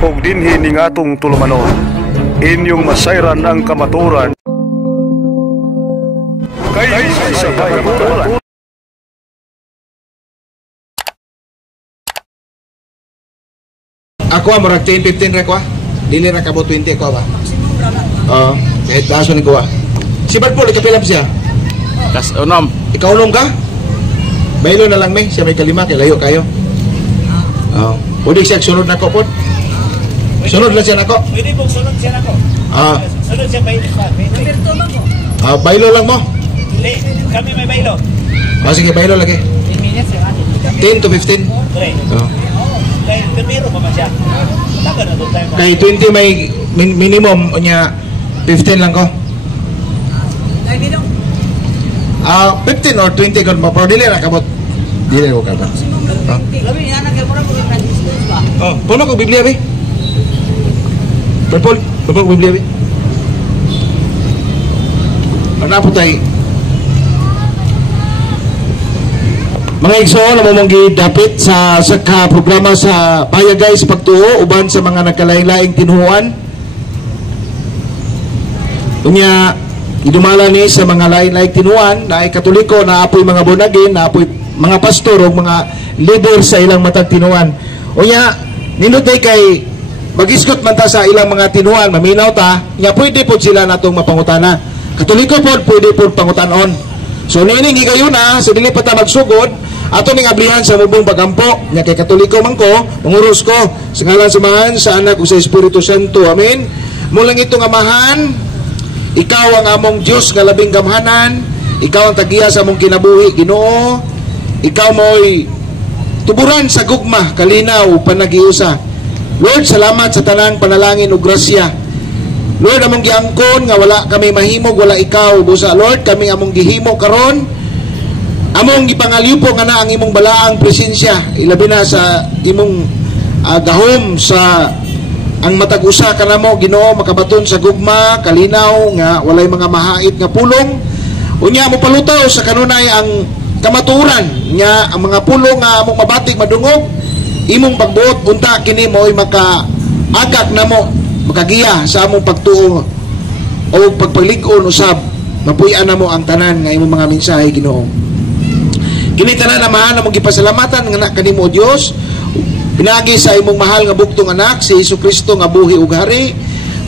ug dinhi ning atong tulumanon. Inyong masayran ang kamaturan kay sa kamaturan. Ako murag 10-15 ra ko. Dili ra kabo 20 ko ba? Oo, kahit taso ni ko. Si Badpol ikapilap siya. Kas unom. Ikaw unom ka? Baylo na lang may siya may kalima kay layo kayo. Oo. Pwede siya sunod na ko po. Sunod lang siya nako. Pwede po sunod siya nako. Sunod siya baylo pa. Number 2 man ko. Baylo lang mo. Dili, kami may baylo. Sige baylo lagi. 10 minutes ya. 10 to 15. Correct. Oo. Kaya primero pa man siya. Taga na doon tayo. Kay 20 may minimum unya 15 lang ko. Kaya minong 15 or 20 ko mo pero dili ra kabot. Dili ko kabot. labi niya na kay mura ko Franciscus ba. Puno ko Biblia bi. Badpol, puno ko Biblia bi. Ana po tay. Mga igsoon na mong gidapit sa programa sa Bayagay sa Pagtuo uban sa mga nagkalain-laing tinuhuan. Unya idumala ni sa mga lain-laing tinuhuan na ay Katoliko, na apoy mga bonagin, na apoy mga pastor o mga leader sa ilang matag tinuhuan. Unya nindot kay mag-iskot man ta sa ilang mga tinuhuan, maminaw ta, nya pwede po sila natong mapangutana. Katoliko po pwede po pangutanon. So nining higayon na sa dili pa ta magsugod ato ning ablihan sa mubong pagampo nya kay Katoliko man ko, manguros ko sa ngalan Samahan sa Anak ug sa Espiritu Santo. Amen. Mulang itong Amahan, ikaw ang among Dios nga labing gamhanan, ikaw ang tagiya sa among kinabuhi, Ginoo. Ikaw mo'y tuburan sa gugma, kalinaw, panagiusa. Lord, salamat sa tanang panalangin ug grasya. Lord, among giangkon nga wala kami mahimog, wala ikaw. Busa, Lord, kami among gihimo karon. Among gipangaliupo nga na ang imong balaang presensya. Ilabi na sa imong gahom sa ang matag-usa kanamo, Ginoo, makabaton sa gugma, kalinaw, nga walay mga mahait nga pulong. Unya mo palutaw sa kanunay ang kamaturan nga ang mga pulong nga among mabatig madungog. Imong pagbuot unta kini mo'y makaagak namo, makagiya sa among pagtuo o pagpalig-on usab. Mapuy-an namo ang tanan nga imong mga mensahe, Ginoo. Kini tanan Amahan among gipasalamatan nga kanimo Dios. Pinagi sa imong mahal nga buktong anak si Hesukristo nga buhi ug hari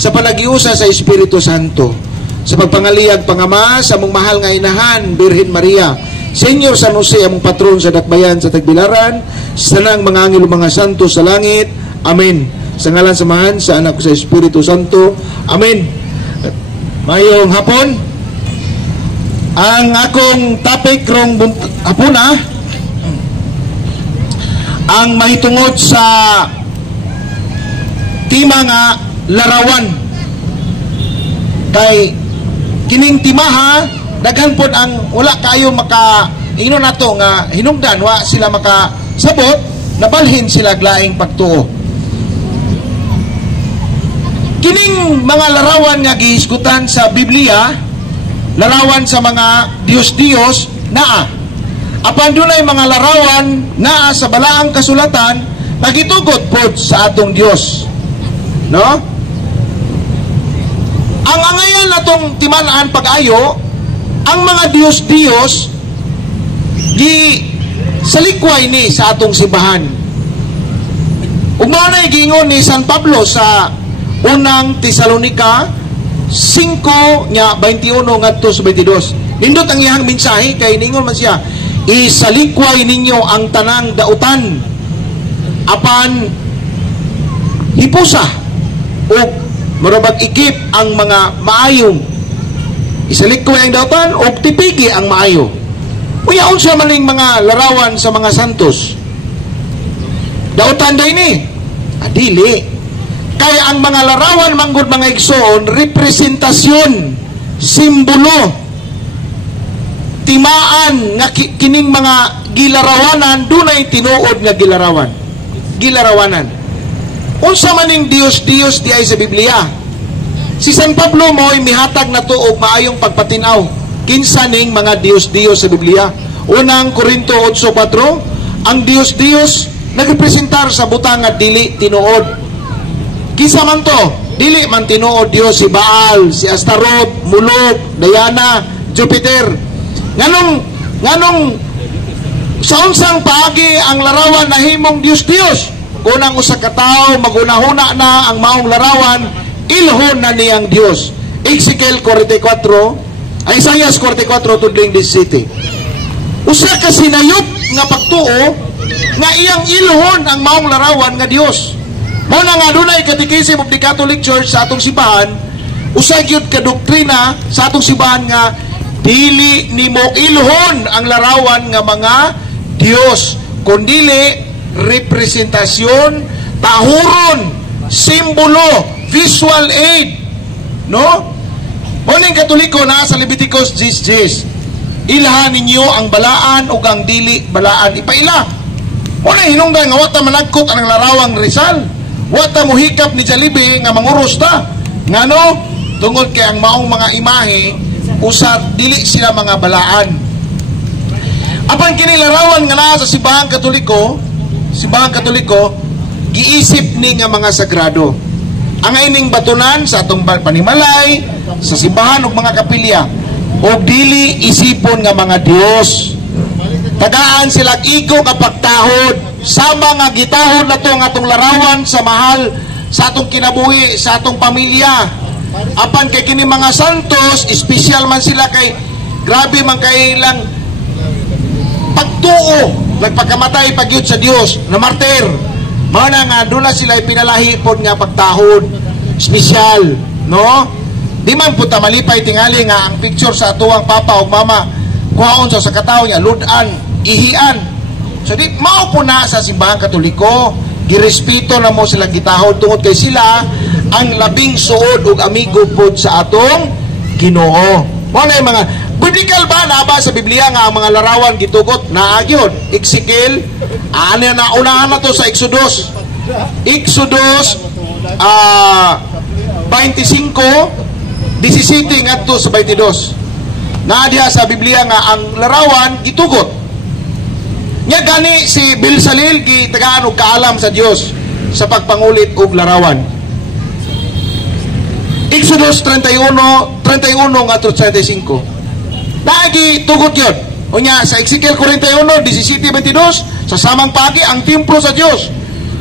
sa panagiusa sa Espiritu Santo. Sa pagpangaliyag pangama sa among mahal nga inahan Birhen Maria, Senyor San Jose among patron sa Dakbayan sa Tagbilaran, sa tanang mga anghel mga santo sa langit. Amen. Sa ngalan Samahan sa Anak sa Espiritu Santo. Amen. Mayong hapon. Ang akong topic rong hapuna ang mahitungod sa tema nga larawan. Kay kining timaha daghan pod ang wala kayo maka ino nato nga hinungdan wa sila makasabot, nabalhin sila glaing pagtuo. Kining mga larawan nga gihisgutan sa Biblia, larawan sa mga Diyos-Diyos naa. Apan dunay mga larawan naa sa balaang kasulatan nagitugot pod sa atong Dios. No? Ang angayan natong timaan pag-ayo, ang mga Diyos-Diyos gi salikway ni sa atong simbahan. Ug mao na giingon ni San Pablo sa unang Tesalonica 5 nya 21 ngadto sa 22. Nindot ang iyang mensahe kay ningon man siya, isalikway ninyo ang tanang dautan apan hipusa o marabag ikip ang mga maayong. Isalikway ang dautan o tipigi ang maayo. Uya unsa maning mga larawan sa mga santos? Dautan day ni. Adili. Kaya ang mga larawan manggod mga igsoon, representasyon, simbolo, timaan nga kining mga gilarawanan dunay tinuod nga gilarawanan. Unsa maning Dios-Dios di ay sa Biblia? Si San Pablo mo'y mihatag na tuog maayong pagpatinaw kinsa ning mga Dios-Dios sa Biblia. Unang Korinto 8:4, ang Dios-Dios nagrepresentar sa butang nga dili tinuod. Kisa man to, dili man tinuod Dios si Baal, si Astaroth, Mulok, Diana, Jupiter. Nganong sa unsang paagi ang larawan na himong Dios. Kunang usa ka tawo magunahuna na ang maong larawan, ilhon na niyang Dios. Ezekiel 44, Isaiah 44 tudling 17. Usa ka sinayop nga pagtuo nga iyang ilhon ang maong larawan nga Dios. Mao na nga dunay Catechism of the Catholic Church sa atong simbahan, usa gyud ka doktrina sa atong simbahan nga dili nimo ilhon ang larawan nga mga Dios, kundili representasyon, tahuron, simbolo, visual aid, no? Muning Katoliko na sa Leviticus 10:10, ilhan ninyo ang balaan ug ang dili balaan ipaila. Muna hinungdan nga wata managkot ang larawang Rizal, wata muhikap ni Jollibee nga manguros ta. Ngano? Tungod kay ang maong mga imahe usab dili sila mga balaan. Apan kini larawan nga naa sa simbahan Katoliko, giisip ni nga mga sagrado. Ang ining batunan sa atong panimalay, sa simbahan ug mga kapilya, o dili isipon nga mga Dios. Tagaan sila iko nga pagtahod, sama nga gitahod na to ang atong larawan sa mahal sa atong kinabuhi, sa atong pamilya. Apan kay kini mga santos, espesyal man sila kay grabe man kay ilang pagtuo, nagpakamatay pagyud sa Dios na martir. Mao na nga dula sila ipinalahi pod nga pagtahod espesyal, no? Di man puta malipay tingali nga ang picture sa atuang papa ug mama kuhaon sa katawo niya ludan, ihian. So di mao po na sa simbahan Katoliko, girespeto na mo sila gitahod tungod kay sila ang labing suod ug amigo pod sa atong Ginoo. Mao na mga biblical ba na ba sa Biblia nga ang mga larawan gitugot na agyod. Ezekiel, ano na unahan na to sa Exodus 25 17 ngadto sa 22. Na diha sa Biblia nga ang larawan gitugot. Nya gani si Bilsalil gitagaan og kaalam sa Dios sa pagpangulit og larawan. Exodus 31 ngadto 35. Naagi tugot yun. Unya sa Ezekiel 41, 17-22, sa samang pagi ang templo sa Dios.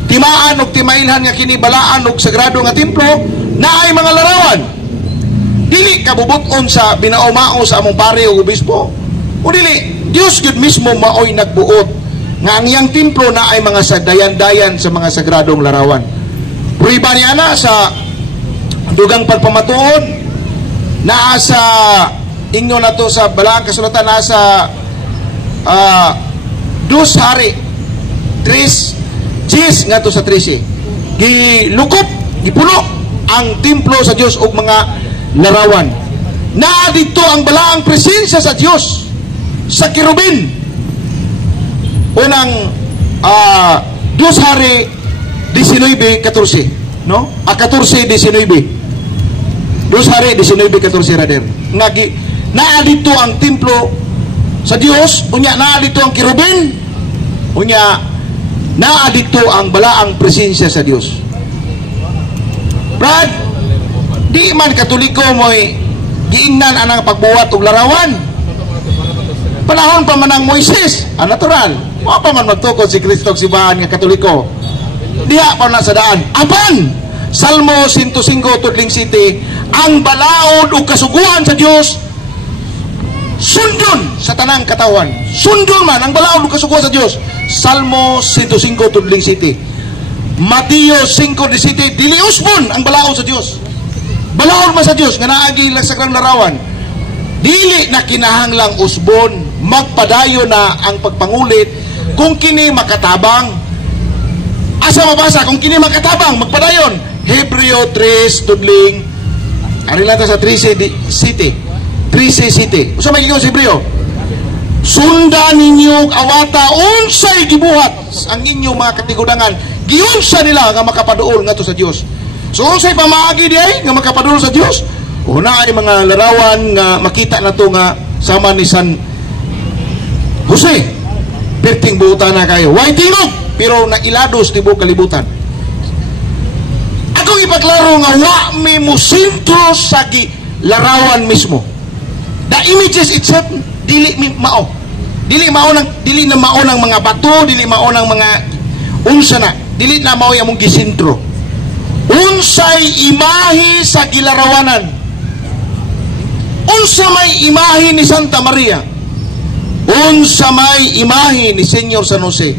Timaan ug timailhan nga kinibalaan ug sagrado nga templo na ay mga larawan. Dili kabubuton sa binaumao sa among pari ug obispo. O dili, Dios gyud mismo maoy nagbuot nga ang iyang templo na ay mga sagdayan-dayan sa mga sagradong larawan. Pruiba niya na sa dugang pagpamatuod naa sa inyo na to sa balaang kasulatan nasa 2 Hari 3:10 nga to sa 13. Gilukop, gipuno ang templo sa Dios og mga larawan. Na dito ang balaang presensya sa Dios sa kirubin. Unang 2 Hari 19:14, no? 14:19. 2 Hari 19:14 rader. Naa dito ang templo sa Dios, unya naa dito ang kirubin, unya naa dito ang balaang presensya sa Dios. Brad, di man Katoliko mo'y giingnan anang pagbuhat og larawan. Panahon pa man ang Moises, natural. Wa pa man magtukod si Kristo si bahan nga Katoliko. Diha pa na sa daan. Apan Salmo 105:7, ang balaod ug kasuguan sa Dios sundon sa tanang katawan. Sundon man ang balaod ug kasuguan sa Dios. Salmo 105:7. Mateo 5:17, dili usbon ang balaod sa Dios. Balaod man sa Dios nga naagi lang sa kang larawan. Dili na kinahanglang usbon, magpadayon na ang pagpangulit kung kini makatabang. Asa mabasa kung kini makatabang, magpadayon. Hebreo 3 tudling ari lang ta sa 13:7. Usa may gigon sa Hebreo? Sundan ninyo awata unsay gibuhat ang inyong mga katigudangan. Giunsa nila nga makapaduol ngadto sa Dios. So unsay pamaagi di ay nga makapaduol sa Dios? Una ay mga larawan nga makita nato nga sama ni San Jose. Perting buutan na kayo. Way tingog pero nailados tibuok kalibutan. Ako Atong ipaklaro nga wa mi musintro sa larawan mismo. The images itself dili mi mao. Dili na mao ng mga bato, dili mao ng mga unsa na. Dili na mao among gisintro. Unsay imahe sa gilarawanan. Unsa may imahe ni Santa Maria. Unsa may imahe ni Senyor San Jose.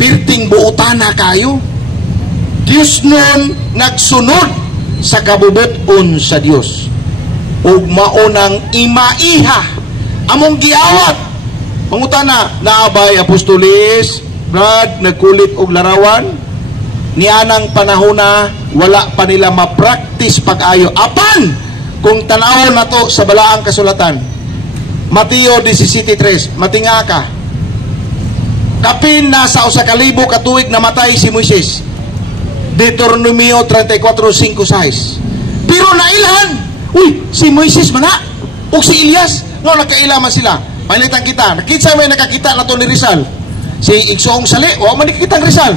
Pirting buutana kayo. Diyos nun nagsunod sa kabubuton sa Diyos. Ug maunang imaiha among giawat. Mangutana, naabay apostolis, Brad, nagkulit og larawan, nianang panahona, wala pa nila ma-practice pag-ayo. Apan, kung tanawon na to sa balaang kasulatan, Mateo 17:3, matinga ka. Kapin na sa 1,000 katuig namatay si Moises. Deuteronomio 34:5-6. Pero nailhan, uy, si Moises mana, o si Elias, no, nagkailaman sila. Palitan kita. Nakita may nakakita na to ni Rizal. Si Igsoong Sali, o man nakikita ang Rizal.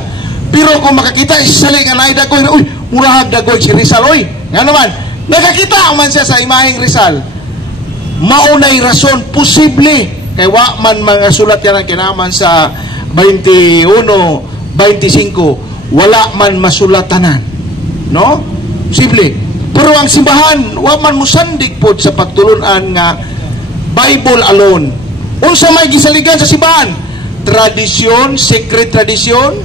Pero kung makakita si Sali nga naay dagoy na, uy, murahag dagoy si Rizal, uy. Nga naman, nakakita man siya sa imaheng Rizal. Maunay rason, posible. Kay wa man mga sulat yan ang kinaman sa 21-25, wala man masulatanan. No? Posible. Pero ang simbahan, wa man musandig po sa pagtulunan nga Bible alone. Unsa may gisaligan sa simbahan? Tradisyon, secret tradisyon,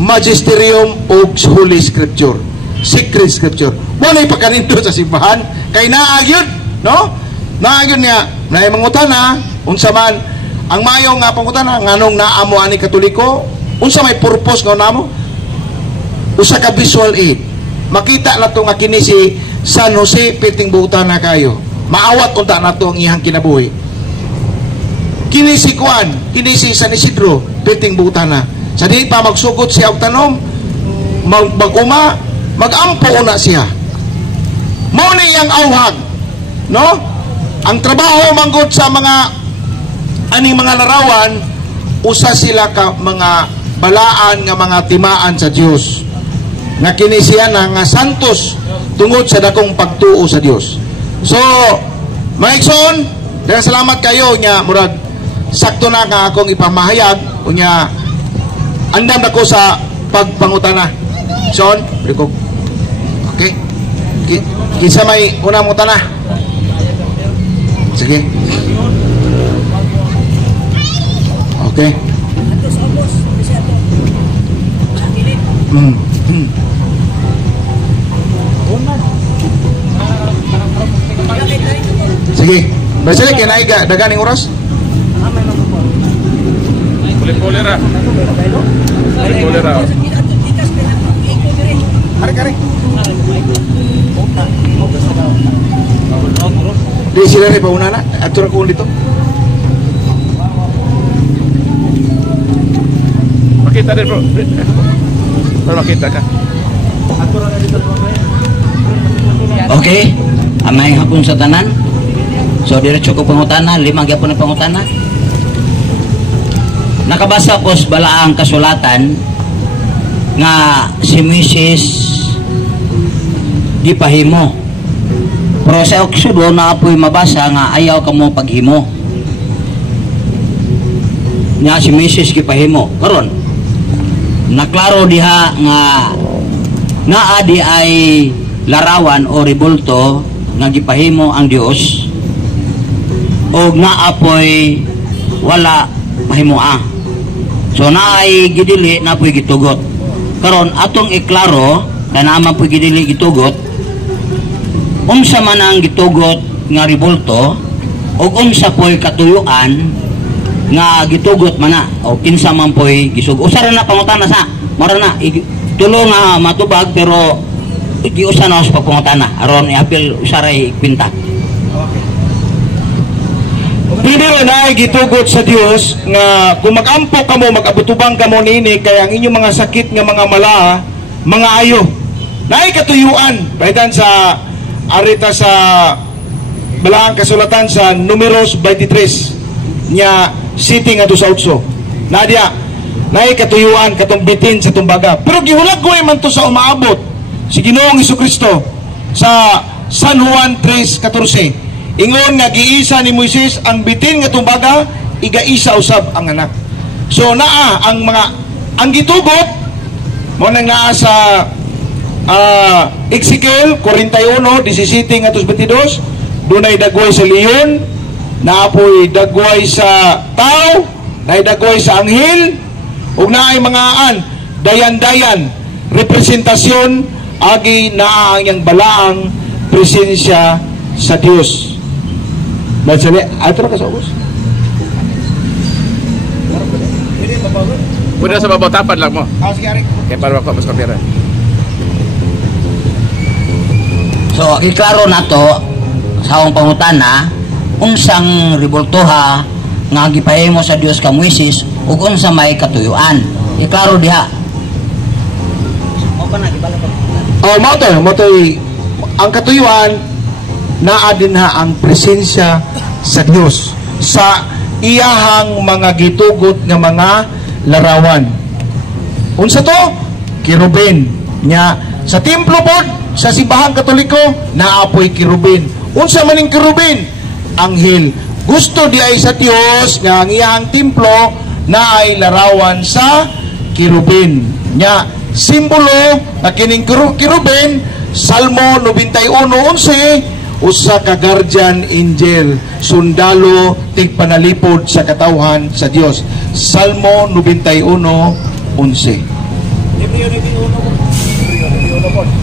magisterium o Holy Scripture. Secret Scripture. Wala ipakaninto sa simbahan. Kay naagyod, no? Naagyod nga, na mangutana, unsa man, ang mayo nga pangutana, nganong naamo ani Katoliko, unsa may purpose nga namo? Usa ka visual aid. Makita na to nga kini si San Jose, piting buutan na kayo. Maawat unta na to ang iyang kinabuhi. Kini si Juan, kini si San Isidro, piting buutan na. Sa di pa magsugot siya og tanom, mag-uma, mag-ampo una siya. Mao ni iyang awhag, no? Ang trabaho manggod sa mga aning mga larawan, usa sila ka mga balaan nga mga timaan sa Dios. Nga kini siya na nga santos tungod sa dakong pagtuo sa Dios. So, maigsoon, dahil salamat kayo nya murag sakto na nga akong ipamahayag unya andam nako sa pagpangutana. Son, briko. Okay? Kinsa may unang mutana? Sige. Okay. Sige. Basili kay naay daganing oras. Kulit-kulira. Kulit-kulira. Kare-kare. Di sila rin pauna na. Atura ko dito. Makita din bro. Para makita ka. Okay. Amay hapon sa tanan. So diretso ko pangutana, 5 gyapon ang pangutana. Nakabasa ko sa balaang kasulatan nga si Mrs. di pahimo. Pero sa Oksudo na apoy mabasa nga ayaw ka mo paghimo. Nga si Mrs. gipahimo. Karon naklaro diha nga naa di ay larawan o rebulto nga gipahimo ang Dios o naapoy wala mahimoa. So naay gidili napoy gitugot. Karon atong iklaro kay naman poy gidili gitugot unsa man ang gitugot nga rebulto o unsa poy katuyuan nga gitugot man na o kinsa man poy gisug. Usa ra na pangutana sa mara na tulo nga matubag pero giusa na sa pangutana aron iapil usa ra kwinta. Pero na gitugot sa Dios nga kung mag-ampo kamo, mag-abutubang kamo niini kaya ang inyong mga sakit nga mga mala, mga ayo. Naay katuyuan baydan sa arita sa balaang kasulatan sa Numeros 23 nya city nga sa utso. Nadia, naay katuyuan katong bitin sa tumbaga. Pero gihulag ko man to sa umaabot si Ginoong Hesukristo sa San Juan 3:14. Ingon nga giisa ni Moises ang bitin nga tumbaga, igaisa usab ang anak. So naa ang gitugot mo nang naa sa Ezekiel 41:17-22, dunay dagway sa leon, naapoy dagway sa tao, naay dagway sa anghel, ug naay mga dayan-dayan, representasyon agi naa ang yang balaang presensya sa Dios. Badsali, atro ka sa ubos. Pwede sa babaw, tapad lang mo. Sige, Arik. Kaya para ako mas kapira. So, iklaro na to sa akong pangutana, unsang ribultoha nga gipahimo sa Dios ka Moises ug unsa may katuyuan. Iklaro diha. Motoy, ang katuyuan naa din ha ang presensya sa Dios sa iyahang mga gitugot nga mga larawan. Unsa to? Kirubin. Nya sa templo pod sa simbahang Katoliko naapoy kirubin. Unsa maning kirubin? Anghel. Gusto di ay sa Dios nga ang iyahang templo na ay larawan sa kirubin. Nya simbolo na kining kirubin, Salmo 91:11, usa ka guardian angel, sundalo tigpanalipod sa katawhan sa Dios. Salmo 91:11.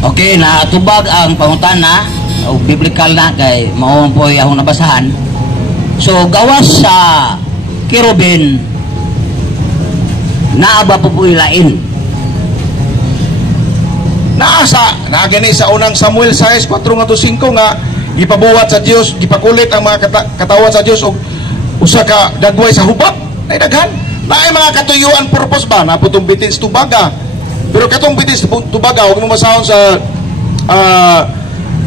Okay, natubag ang pangutana o biblical na kay mao po akong nabasahan. So gawas sa kirubin naaba po ilain. Naagani sa unang Samuel 6:4-5 nga gipabuhat sa Dios, gipakulit ang mga katawan sa Dios og usa ka dagway sa hubak. Nay daghan. Naay mga katuyuan purpose ba na putong bitin sa tubaga. Pero katong bitin sa tubaga og masahon sa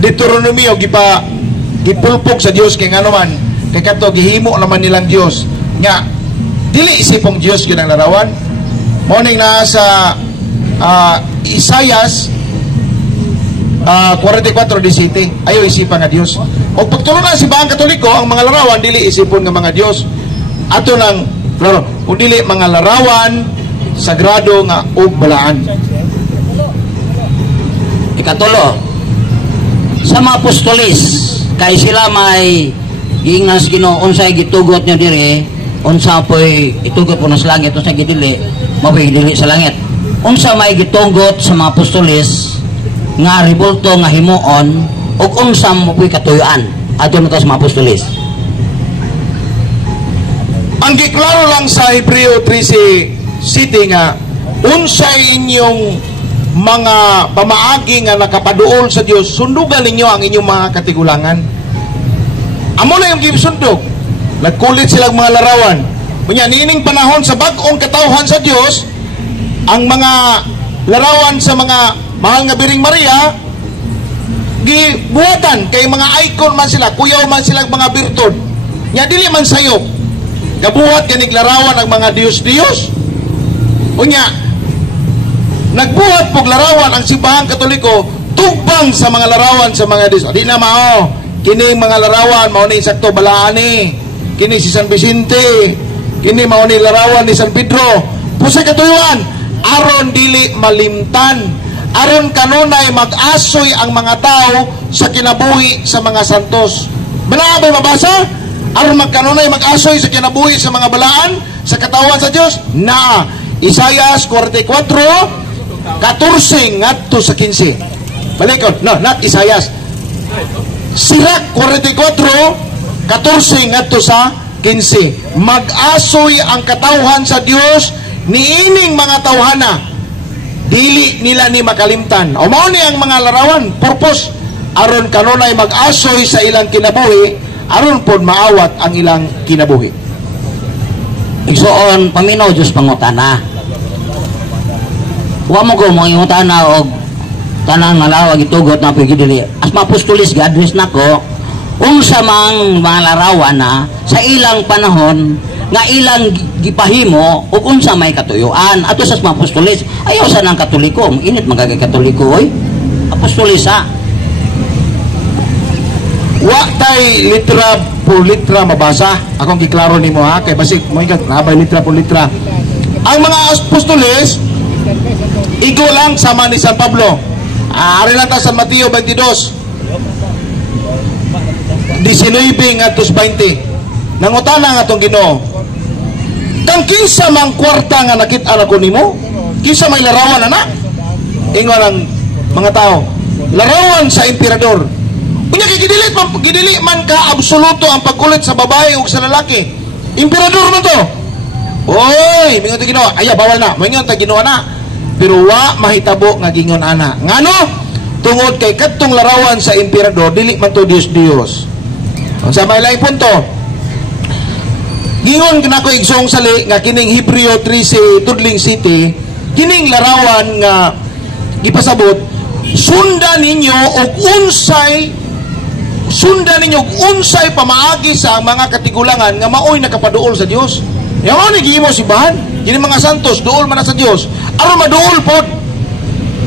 Deuteronomy og gipulpog sa Dios kay ngano man kay kadto gihimo naman nilang Dios. Nya dili isipong Dios gyud ang larawan. Morning na sa Isaias 44:17, ayo isipan nga Dios. O pagtulungan si Bahang Katoliko, ang mga larawan dili isipon nga mga Dios. Ato nang klaro, kung dili mga larawan sagrado nga ug balaan. Ikatulo, sa mga apostolis kay sila may giingnas Ginoo unsay gitugot niya dire, unsa poy itugot po sa langit, unsa gidili mapoy dili sa langit. Unsa may gitugot sa mga apostolis nga ribulto nga himuon ug unsa mo poy katuyuan adto na sa mga apostolis. Ang giklaro lang sa Hebreo 13:7 nga unsay inyong mga pamaagi nga nakapaduol sa Dios, sundugan ninyo ang inyong mga katigulangan. Amo na yung gibsundog. Nagkulit silang mga larawan. Unya niining panahon sa bag-ong katawhan sa Dios, ang mga larawan sa mga mahal nga Biring Maria gibuhatan kay mga icon man sila, kuyaw man silang mga birtud. Nya dili man sayop. Gabuhat kanig larawan ang mga Dios-Dios. Unya nagbuhat pog larawan ang Simbahang Katoliko tugbang sa mga larawan sa mga Dios. Di na mao kini mga larawan mao ni sakto balaani. Kini si San Vicente, kini mao ni larawan ni San Pedro. Pusa katuyuan aron dili malimtan, aron kanunay mag-asoy ang mga tao sa kinabuhi sa mga santos. Bala ba mabasa? Aron magkanunay mag-asoy sa kinabuhi sa mga balaan sa katawan sa Dios. Na Isaias 44:14 ngadto sa 15. Balikod, no, not Isaias. Sirach 44:14 ngadto sa 15. Mag-asoy ang katawhan sa Dios niining mga tawhana, dili nila ni makalimtan. O mao ni ang mga larawan purpose aron kanunay mag-asoy sa ilang kinabuhi, aron pod maawat ang ilang kinabuhi. Igsoon paminaw Dios pangutana. Wa mo ko mo ingutana og tanang nalawag itugot na pigidili. As mapostolis ga-address nako unsa mang mga larawan na sa ilang panahon nga ilang gipahimo ug unsa may katuyuan ato sa mga apostoles. Ayaw sa nang Katoliko, init magagay Katoliko oy. apostolisa. Wa tay litra por litra mabasa. Akong giklaro nimo ha kay basig mo ikat nabay litra por litra. Ang mga apostoles igo lang sama ni San Pablo. Ari lang ta San Mateo 22. 19 ngadto 20. Nangutana nga tong Ginoo. Kang kinsa mang kwarta nga nakit-an ako nimo? Kinsa may larawan ana? Ingon ang mga tao. Larawan sa emperador. Unya gidili man ka absoluto ang pagkulit sa babae ug sa lalaki. Emperador man to. Oy, mingon ta Ginoo, aya bawal na. Mingon ta Ginoo na. Pero wa mahitabo nga gingon ana. Ngano? Tungod kay kadtong larawan sa emperador dili man to Dios. Sa may laing punto. Gingon kanako igsong sali nga kining Hebreo 13 tudling city, kining larawan nga gipasabot, sundan ninyo og unsay pamaagi sa mga katigulangan nga maoy nakapaduol sa Dios. Yaw ni gihimo simbahan, kini mga santos duol man na sa Dios. Aron maduol pod.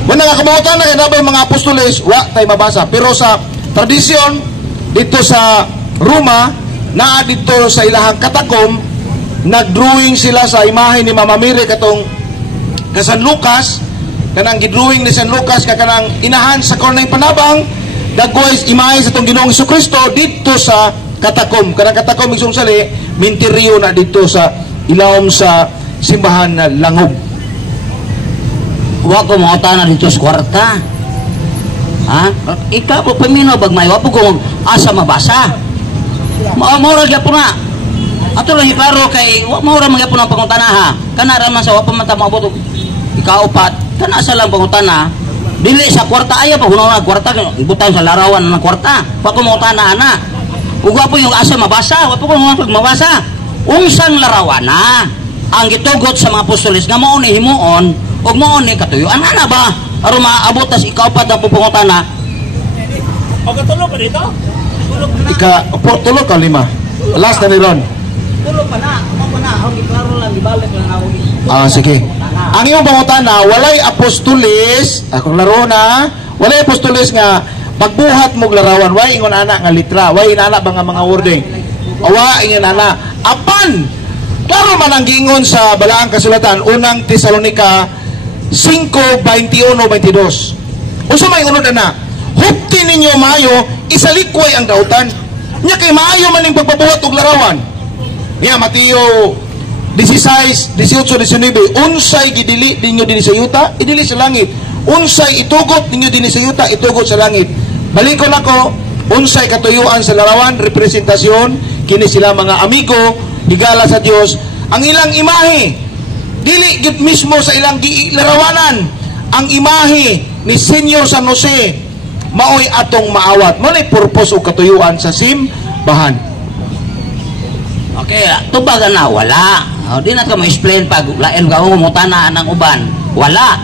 Wala nga kamutan na kanabay mga apostoles, wa tay mabasa. Pero sa tradisyon dito sa Roma, naa dito sa ilahang katakom, nagdrawing sila sa imahe ni Mama Mary katong San Lucas, kanang gidrawing ni San Lucas kanang inahan sa korneng panabang, dagway imahe sa tong Ginoong Jesucristo dito sa katakom. Kanang katakom isong sali, minteryo na dito sa ilawom sa simbahan na Langob. Wa ko mo na dito sa kwarta. Ha? Ikaw po pamino bagmay, wa po kung asa mabasa. Maura gyapon na. Ato lang iklaro kay maura man gyapon ang pangutana ha. Kana ra man sa wa pa man ta maabot ikaupat. Kana sa lang pangutana. Dili sa kwarta aya pa hunaw na kwarta butang sa larawan ng kwarta. Wa ko mangutana ana. Ug wa po yung asa mabasa, wa po ko mabasa. Unsang larawan na ang gitugot sa mga apostoles nga mao ni himuon ug mao ni katuyuan ana ba? Aron maabot tas ikaupat ang pangutana. O katulog pa dito? Tulo ka lima. Last na ni Ron. Tulo pa na, mo pa na, ang iklaro lang ibalik lang ako. Sige. Ang iyong pangutana, walay apostoles, akong laro na, walay apostoles nga pagbuhat mo larawan, way ingon ana nga litra, way inana ba nga mga wording. Awa ingon ana. Apan, klaro man ang giingon sa balaang kasulatan, unang Tesalonica 5:21-22. Unsa may unod ana? Hupti ninyo maayo, isalikway ang dautan. Nya kay maayo man ning pagpabuhat og larawan. Nya Mateo 16:18-19, unsay gidili ninyo dinhi sa yuta, idili sa langit. Unsay itugot ninyo dinhi sa yuta, itugot sa langit. Balikon ako, unsay katuyuan sa larawan, representasyon, kini sila mga amigo, higala sa Dios. Ang ilang imahe, dili gid mismo sa ilang larawanan, ang imahe ni Senyor San Jose, maoy atong maawat. Malay purpose o katuyuan sa simbahan. Okay, tubagan na, wala. Di na ka ma-explain pag lain ka umutana ng uban. Wala.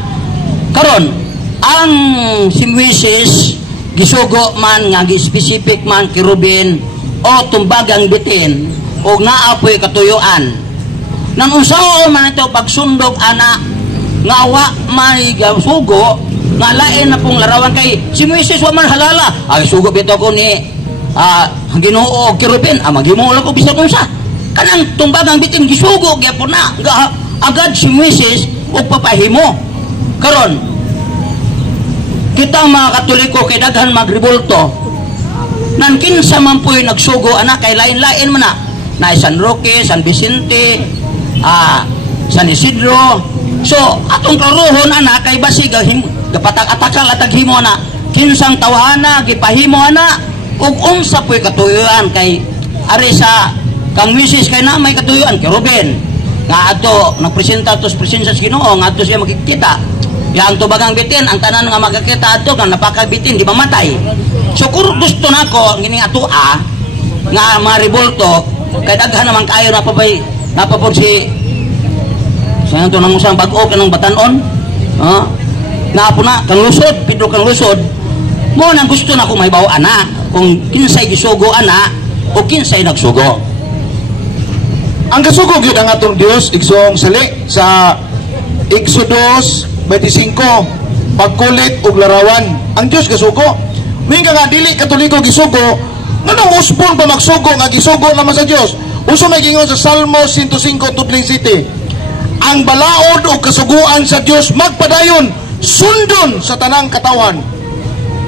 Karon, ang simwisis, gisugo man, nga specific man, kirubin, o tumbagang bitin, o naapoy katuyuan. Nang usaw man ito pagsundog ana, nga wa may sugo, nga lain na pong larawan kay si Moises wa man halala ay sugo bito ko ni Ginoo kirubin maghimo lang ko bisag unsa kanang tumbagang bitin gisugo gyapon na agad si Moises og papahimo karon kita mga Katoliko kay daghan magrebulto nan kinsa man po'y nagsugo ana kay lain-lain man na San Roque, San Vicente, San Isidro. So atong karuhon ana kay basig gapatak-atakal at aghimo na kinsang tawhana gipahimo ana ug unsa po'y katuyuan kay ari sa kang misis kay na may katuyuan kay Ruben nga ato nagpresenta ato sa presensya sa Ginoo nga ato siya makikita yang tubagang bitin ang tanan nga makakita ato nga napakabitin di mamatay. So kung gusto nako ngini ato nga maribulto kay daghan naman kayo napapod si sayan to nang usang bag-o kanang batanon naapo na kang lusod Pedro kang lusod mo nang gusto na ko may bawo ana kung kinsay gisugo ana o kinsay nagsugo ang kasugo gyud ang atong Dios igsong sali sa Exodus 25 pagkulit og larawan ang Dios gisugo. Minga nga dili Katoliko gisugo, nganong usbon pa magsugo nga gisugo naman sa Dios. Usa may gingon sa Salmo 105 tudling city. Ang balaod o kasuguan sa Dios magpadayon sundon sa tanang katawan.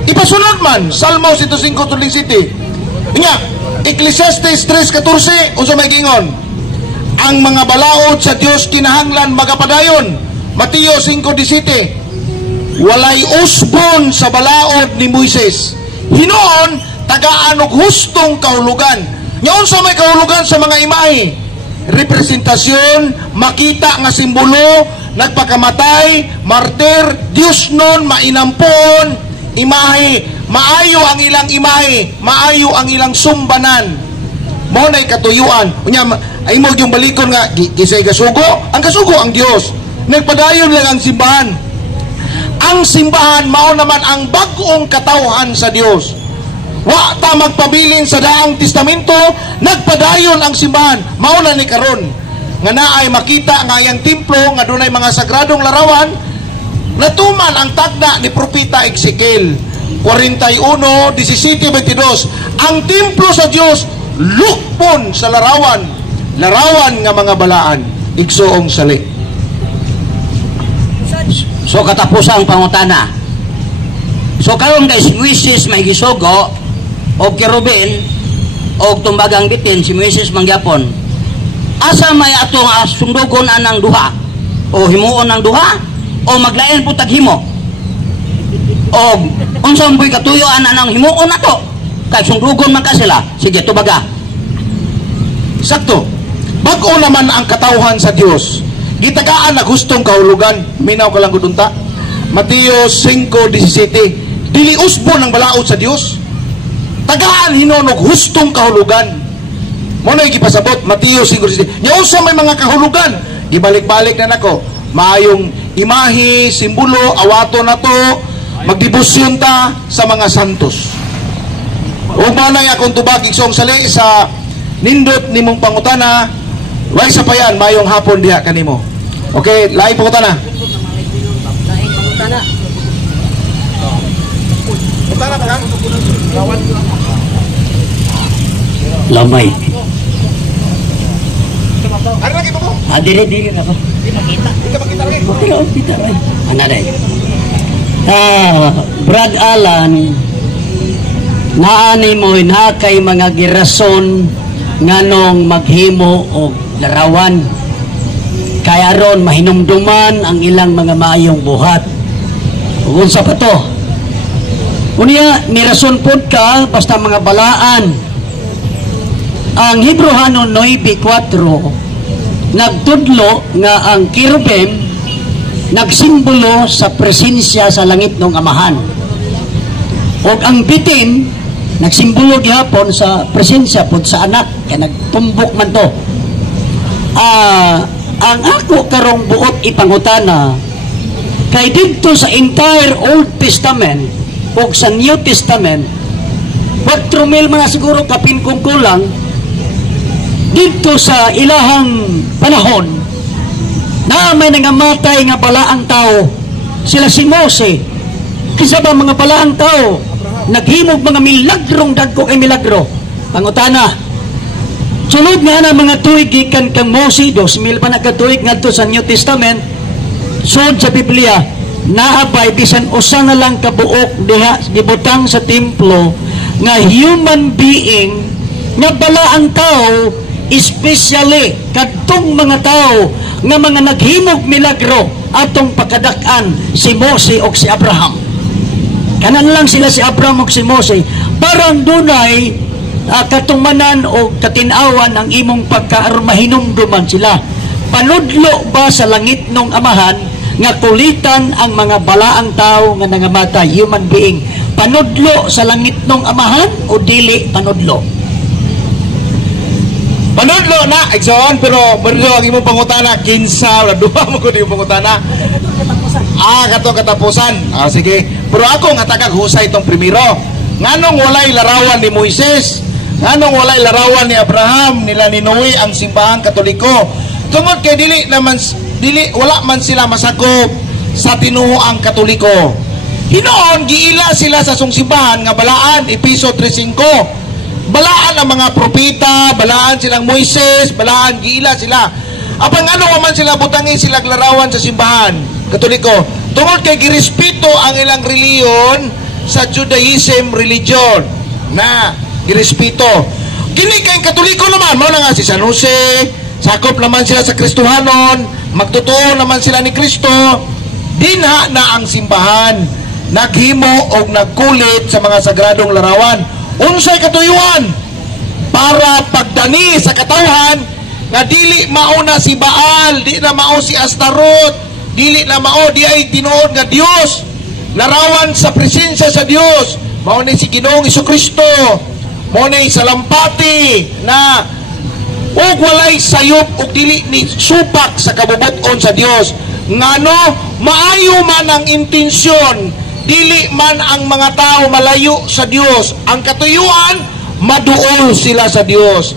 Ipasunod man Salmo 105 tudling city. Nga Ecclesiastes 3:14 unsa may gingon? Ang mga balaod sa Dios kinahanglan magapadayon. Mateo 5:17. Walay usbon sa balaod ni Moises. Hinoon tagaan og hustong kahulugan. Nyaon sa may kahulugan sa mga imahe. Representasyon, makita nga simbolo, nagpakamatay, martir, Dios nun, mainampon, imahe, maayo ang ilang imahe, maayo ang ilang sumbanan. Mao nay katuyuan. Unya ay mo yung balikon nga gisay kasugo, ang kasugo ang Dios. Nagpadayon lang ang simbahan. Ang simbahan mao naman ang bag-ong katawhan sa Dios. Wa ta magpabilin sa daang testamento, nagpadayon ang simbahan. Mao na ni karon nga naay makita nga yang templo nga dunay mga sagradong larawan, natuman ang tagda ni propeta Ezekiel 41:17-22. Ang templo sa Dios lukpon sa larawan nga mga balaan, igsoong sali. So katapusang pangutana. So karon guys, Moises may gisugo o kerubin o tumbagang bitin si Moises mangyapon. Asa may atong sungdugon anang duha o himuon ang duha o maglain putag himo o unsang boy katuyoan anang himuon nato kay sungdugon man ka sila. Sige tubaga. Sakto. Bag-o naman ang katawhan sa Dios. Gitagaan na gustong kahulugan. Minaw ka lang gudunta. Mateo 5:17. Dili usbon ang balaod sa Dios. Tagaan hinunog gustong kahulugan. Mo na gipasabot Mateo 5:17. Nya usa may mga kahulugan. Gibalik-balik na nako. Maayong imahe, simbolo, awato na to. Magdebosyon ta sa mga santos. Ug manay akong tubag igsong sali sa nindot nimong pangutana. Way sa payan mayong hapon diha kanimo. Okay, lain pangutana. Lamay. Ano lagi mo? Diri na ko. Kita lagi. Kita ray. Ana day. Brad Alan, naani mo na kay mga girason nganong maghimo og larawan kaya ron mahinumduman ang ilang mga maayong buhat. Ug unsa pa to? Unya ni rason pod ka basta mga balaan. Ang Hebreano 9:4 nagtudlo nga ang kirubim nagsimbolo sa presensya sa langit ng Amahan. Ug ang bitin nagsimbolo gihapon sa presensya pod sa anak kay nagtumbok man to. Ang ako karong buot ipangutana kay didto sa entire Old Testament ug sa New Testament 4,000 man siguro kapin kung kulang didto sa ilahang panahon na may nangamatay nga balaang tao. Sila si Mose. Kisa ba mga balaang tao naghimog mga milagrong dagko kay milagro. Pangutana, sunod nga na mga tuig gikan kang Mose, 2,000 pa nagkatuig ngadto sa New Testament. Sud sa Biblia, naabay bisan usa na lang kabuok diha gibutang sa templo nga human being nga balaang tao, especially kadtong mga tao nga mga naghimog milagro atong pagkadak-an si Mose o si Abraham. Kanan lang sila si Abraham o si Mose. Parang dunay katumanan o katinawan ang imong pagkaarmahinumduman sila. Panudlo ba sa langit ng Amahan nga kulitan ang mga balaang tao nga nangamatay, human being? Panudlo sa langit ng Amahan o dili panudlo? Panudlo na, Exxon, pero panudlo ang imong pangutana, kinsa, duha mo ko yung pangutana. Katong katapusan. Sige. Pero ako nga tagaghusay itong primero. Nganong walay larawan ni Moises? Nganong walay larawan ni Abraham, nila ni Noe ang simbahang Katoliko? Tungod kay wala man sila masakop sa tinuoang Katoliko. Hinoon giila sila sa sungsibahan nga balaan Episo 3:5. Balaan ang mga propeta, balaan silang Moises, balaan giila sila. Apang ano man sila butangin sila larawan sa simbahan Katoliko. Tungod kay girespeto ang ilang reliyon sa Judaism religion na girespeto. Kini kay Katoliko naman mao na nga si San Jose, sakop naman sila sa Kristohanon, magtotoo naman sila ni Kristo. Dinha na ang simbahan naghimo og nagkulit sa mga sagradong larawan. Unsay katuyuan? Para pagdani sa katawhan nga dili mao na si Baal, di na mao si Astaroth, dili na mao di ay tinuod nga Dios. Larawan sa presensya sa Dios. Mao ni si Ginoong Jesucristo. Mao ni salampati na ug walay sayop ug dili ni supak sa kabubuton sa Dios. Ngano maayo man ang intensyon, dili man ang mga tao malayo sa Dios. Ang katuyuan, maduol sila sa Dios.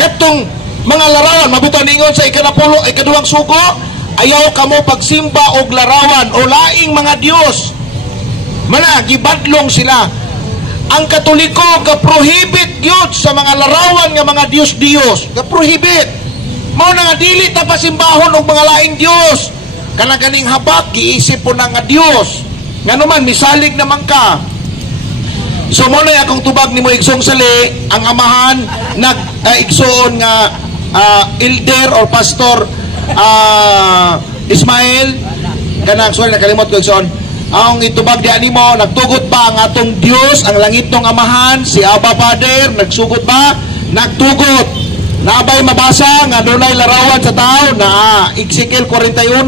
Katong mga larawan, mabuto ningon sa ikaduhang sugo, ayaw kamo pagsimba og larawan o laing mga Dios. Mana, gibadlong sila. Ang Katoliko, ka-prohibit yun sa mga larawan nga mga Dios-Dios. Ka-prohibit. Mao na nga dili ta pasimbahon og mga laing Dios. Kanaganing habak, giisip po na nga Dios. Nga naman, misalig naman ka. So, muna akong tubag ni mo igsong sali, ang amahan, nag-igsoon nga elder or pastor Ismael, kanang, sorry, nakalimot ko igsoon. Ang itubag di animo, nagtugot ba ang atong Dios, ang langit ng amahan, si Abba Father, nagsugot ba? Nagtugot. Naabay mabasa, nga dunay larawan sa tao, na Ezekiel 41,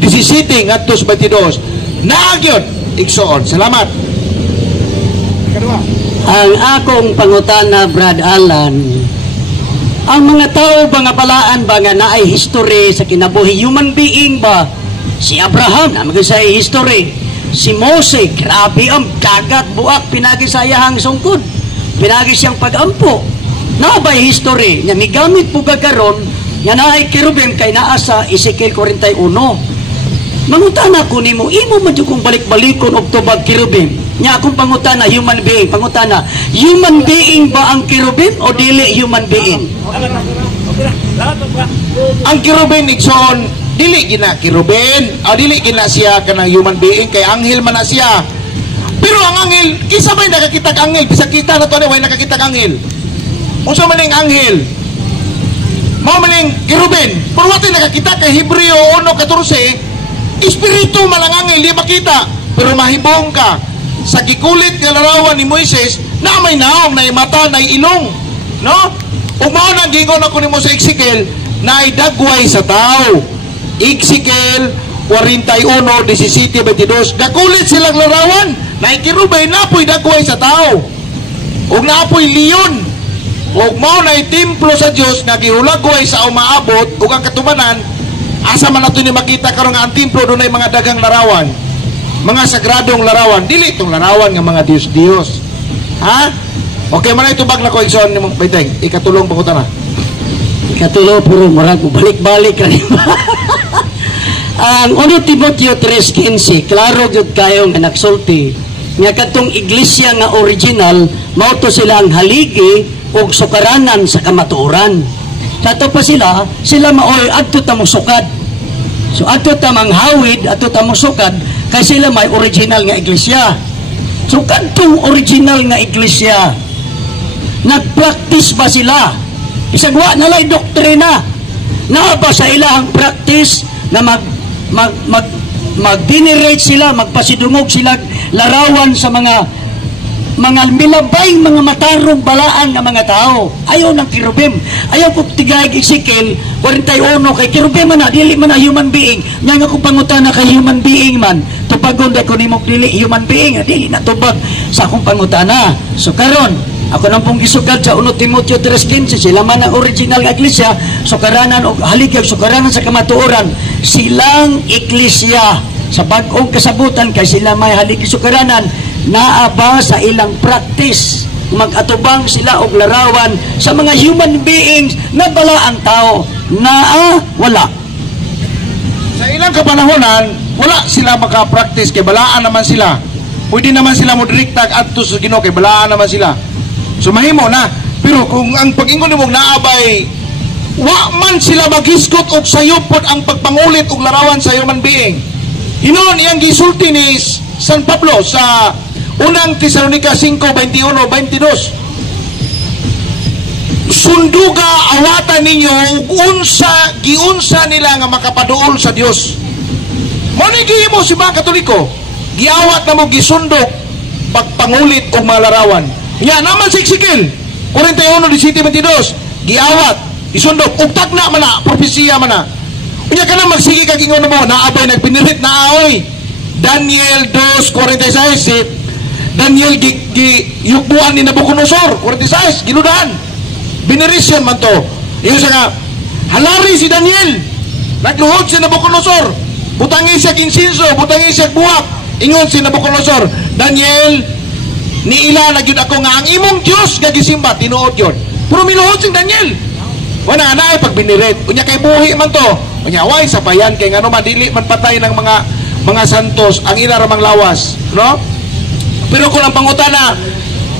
17, at 22. Nagyod, igsoon. Salamat. Ang akong pangutana, Brad Alan, ang mga tao ba nga balaan ba nga naay history sa kinabuhi, human being ba? Si Abraham, naman sa history. Si Mose, grabe ang kagat, buak, pinagisayahang sungkod. Pinagis siyang pag-ampo. Naabay history, nga migamit po kagaron, nga naay kirubim kay naa sa Ezekiel 41. Mangutana ko nimo, imo man kung balik-balikon og tubag kirubim. Nya akong pangutana, human being. Pangutana, human being ba ang kirubim o dili human being? Ang kirubim igsoon, dili gina kirubim, o dili gina siya kanang human being, kay anghel man na siya. Pero ang anghel, kisa may nakakitag anghel, bisa kita na to way nakakitag anghel. Unsa man ning anghel? Mao man ning kirubim. Pero wati nakakita kay Hebreo 1:14. Espiritu malangangil, di makita, pero mahibong ka. Sa gikulit nga larawan ni Moises, na may naong, na mata, na ilong. No? Ug mao nang gingon ako nimo sa Ezekiel, na dagway sa tao. Ezekiel 41:17-22. Gakulit silang larawan, na ikirubay napoy dagway sa tao. Ug napoy leon. Ug mao na templo sa Dios nga gihulagway sa umaabot ug ang katumanan. Asa man nato ni makita karon nga ang templo dunay mga dagang larawan, mga sagradong larawan, dili itong larawan nga mga Dios-Dios. Ha? Okay man ito bag na ko igsoon nimo bayteng ikatulong pangutan na. Ikatulo puro murag balik-balik ka nimo. Ang 1 Timoteo 3:15, klaro gyud kayo nga nagsulti nga katong iglesia nga original mao to sila ang haligi og sukaranan sa kamatuoran. Kato pa sila maoy adto ta musukad. So adto ta manghawid, adto ta musukad kay sila may original nga iglesia. So kadtong original nga iglesia, nagpractice ba sila? Bisag wa nalay doktrina. Naa ba sa ilahang practice na mag-venerate sila, magpasidungog sila larawan sa mga milabay, mga matarong balaan ng mga tao. Ayaw ng kirubim. Ayaw ko tigay Ezekiel 41 kay kirubim man na, dili man na human being. Nga nga kung pangutana kay human being man, tupagon da ko nimok dili human being, dili na tubag sa akong pangutana. So karon, ako nang pong gisugad sa 1 Timoteo 3:15, sila man ang original nga iglesia, sukaranan o haligag sukaranan sa kamatuoran, silang iglesia sa bag-ong kasabutan kay sila may haligi sukaranan. Naa ba sa ilang practice mag-atubang sila og larawan sa mga human beings na bala ang tao? Naa, wala. Sa ilang kapanahonan, wala sila maka-practice kay balaan naman sila. Pwede naman sila mo direktag adto sa Ginoo kay balaan naman sila. So mahimo na. Pero kung ang pag-ingon nimo naabay wa man sila maghiskot og sayopod ang pagpangulit og larawan sa human being. Hinon iyang gisulti ni San Pablo sa unang Tesalonica 5:21-22. Sunduga awatan ninyo ug giunsa nila nga makapaduol sa Dios. Mo ni gihimo si mga Katoliko, giawat na mo gisundok pagpangulit og mga larawan. Nya naman siksikil 41:22 giawat isundok ug tagna man na propesiya man na. Unya kana magsige kag ingon mo naabay nagpinirit na aoy. Daniel 2:46 Daniel yukbuan ni Nabucodonosor 46 giludan. Binirisyon man to. Iyo sa nga halari si Daniel. Nagluhod si Nabucodonosor. Butangi siya kinsinso, butangi siya buwak. Ingon si Nabucodonosor, Daniel, niila na gyud ako nga ang imong Dios nga gisimba tinuod yon. Pero miluhod si Daniel. Wala na ay pagbinirit. Unya kay buhi man to. Unya way sabayan kay ngano man dili man patay ng mga santos ang ila ramang lawas, no? Pero kung ang pangutana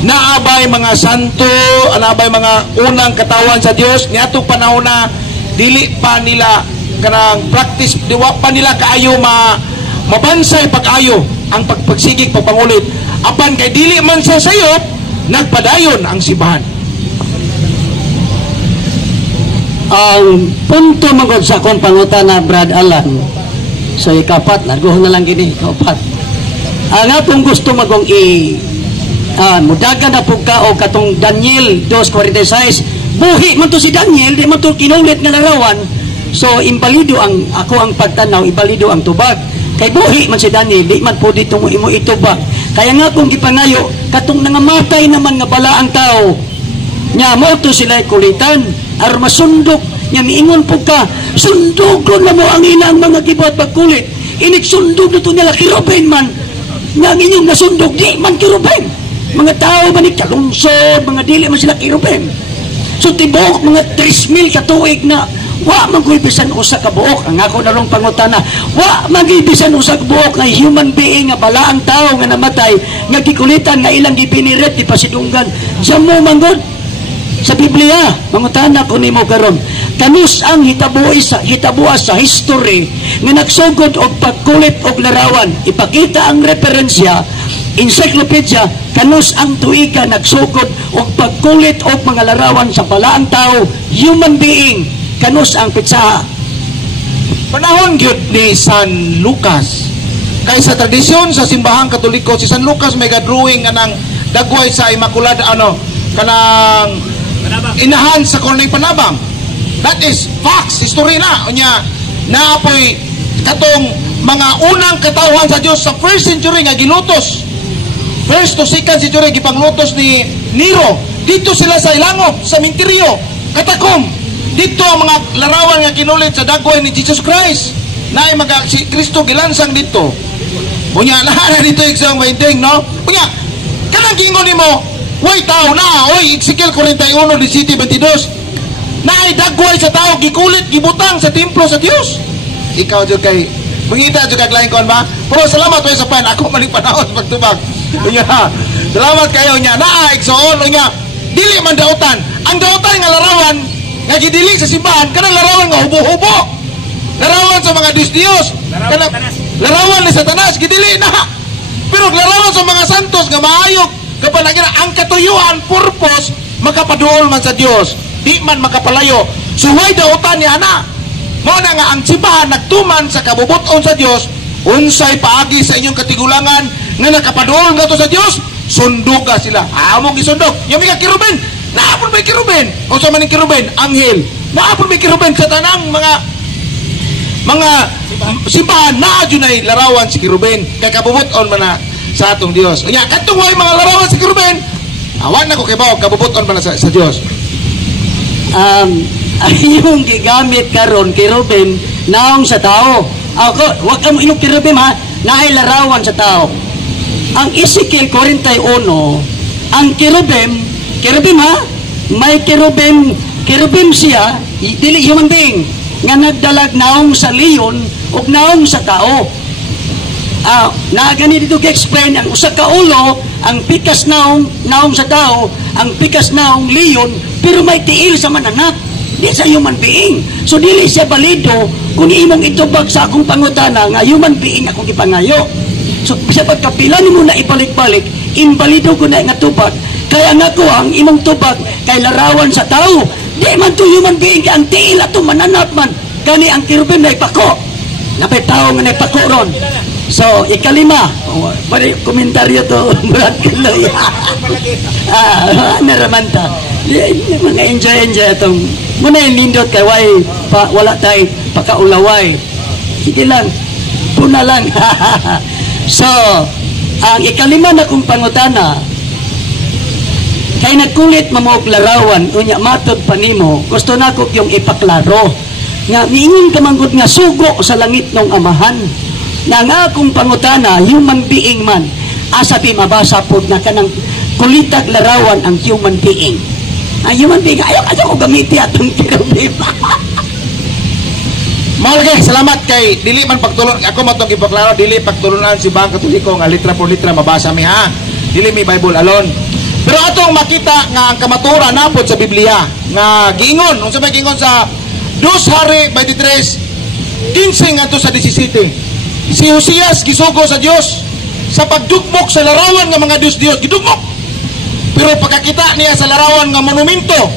naabay mga santo, naabay mga unang katawan sa Dios, niadtong panahon na dili pa nila kanang practice, diwa pa nila kaayo mabansay pag-ayo ang pagsigig pagpangulit. Apan kay dili man sa sayop, nagpadayon ang simbahan. Ang punto magod sa akong pangutana, Brad Alan, so ikapat, naguhon na lang gini, ikapat. Ang atong gusto magong mudagan na po ka o katong Daniel 2:46, buhi man to si Daniel, di man to kinulit nga larawan. So imbalido ako ang pagtanaw, imbalido ang tubag. Kay buhi man si Daniel, di man po dito mo imo itubag. Kaya nga kung gipangayo, katong nangamatay naman nga bala ang tao, nya mo to sila kulitan, aron masundok, nya miingon po ka, sundugon na mo ang ilang mga gibuhat pagkulit. Inigsundog na to nila kirubin man, nga ang inyong nasundog, di man kirubin. Mga tao man ikalungsod, mga dili man sila kirubin. So tibok mga 3,000 katuig na wa magibisan usa ka buok. Ang ako narong pangutana, wa magibisan usa ka buok nga human being nga bala ang tao nga namatay nga gikulitan nga ilang gipiniret gipasidunggan. Jamo manggod sa Biblia, mangutana ko nimo karon, kanus ang hitabuas sa history nga nagsugod og pagkulit og larawan. Ipakita ang referensya encyclopedia, kanus ang tuiga nagsugod og pagkulit og mga larawan sa balaang tao, human being, kanus ang pitsa. Panahon gyud ni San Lucas. Kay sa tradisyon sa simbahang Katoliko, si San Lucas may drawing anang dagway sa Immaculada kanang inahan sa Korneng Panabang. That is facts, history na. Unya naapoy katong mga unang katawhan sa Dios sa first century nga gilutos. First to second century gipanglutos ni Nero. Dito sila sa Ilangop, sa Mintirio, katakom. Dito ang mga larawan nga kinulit sa dagway ni Jesus Christ. Na si Kristo gilansang dito. Unya lahat na dito isang waiting, no? Unya kanang gingon nimo, way tao na, oy Ezekiel 41:22. Na ay dagway sa tao gikulit gibutang sa templo sa Dios. Ikaw jud kay mangita jud kag lain kon ba? Pero salamat way sa pan ako maning panahon pagtubag. Unya, salamat kayo nya. Naa igsoon unya. Dili man dautan. Ang dautan nga larawan nga gidili sa simbahan kanang larawan nga hubo-hubo. Larawan sa mga Dios. Kanang larawan ni Satanas gidili na. Pero larawan sa mga santos nga maayog kapalagina ang katuyuan purpose makapaduol man sa Dios. Di man makapalayo. Suway dautan ni ana. Mao na nga ang simbahan nagtuman sa kabubuton sa Dios. Unsay paagi sa inyong katigulangan nga nakapaduol nga to sa Dios, sundok ka sila. Among isundok. Yung mga kirubin, naapon may kirubin. O sa maning kirubin, anghel. Naapon may kirubin sa tanang mga simbahan na adunay larawan si kirubin. Kay kabubuton man na sa atong Dios. Unya kadtong way mga larawan si kirubin, awan na ko kay bawog kabubuton man na sa Dios. Yung gigamit karon kirubin naong sa tao. Ako, wag ka mo inog kirubim ha, naay larawan sa tao. Ang Ezekiel 41, ang kirubim ha, may kirubim siya, dili human being, nga nagdalag naong sa leon o naong sa tao. na gani dito ka-explain ang usa ka ulo, ang pikas naong sa tao, ang pikas naong leon, pero may tiil sa mananap. Di sa human being. So dili siya balido kung imong itubag sa akong pangutana nga human being akong ipangayo. So sa pagkapila nimo na ibalik-balik, imbalido ko na nga tubag. Kaya nga ko ang imong tubag kay larawan sa tao. Di man to human being kay ang tiil ato mananap man. Kani ang kirubim na ipako. Napay tao nga na ipako ron. So, ikalima, bari komentaryo to, Brad Kiloy. Naraman ta. Mga enjoy itong, muna yung lindot kay wala tayo pakaulaway. Sige lang, puna lang. So, ang ikalima na kong pangutana, kay nagkulit mamog larawan, unya matod pa nimo, gusto na ko yung ipaklaro. Nga, miingon ka manggod nga sugo sa langit ng amahan. Na nga akong pangutana, human being man, asabi mabasa po na kanang kulitag larawan ang human being. Ang human being, ayaw ko gamiti atong kirubim. Malagay, salamat kay dili man pagtulon. Ako matong ipaklaro, dili pagtulunan si Bang Katoliko nga litra por litra mabasa mi ha. Dili mi Bible alone. Pero atong makita nga ang kamaturan napod sa Biblia nga giingon, unsa may giingon sa 2 Hari 23, 15 ngadto sa 17. Si Hosias gisugo sa Dios sa pagdugmok sa larawan nga mga Dios gidugmok. Pero pagkakita niya sa larawan nga monumento,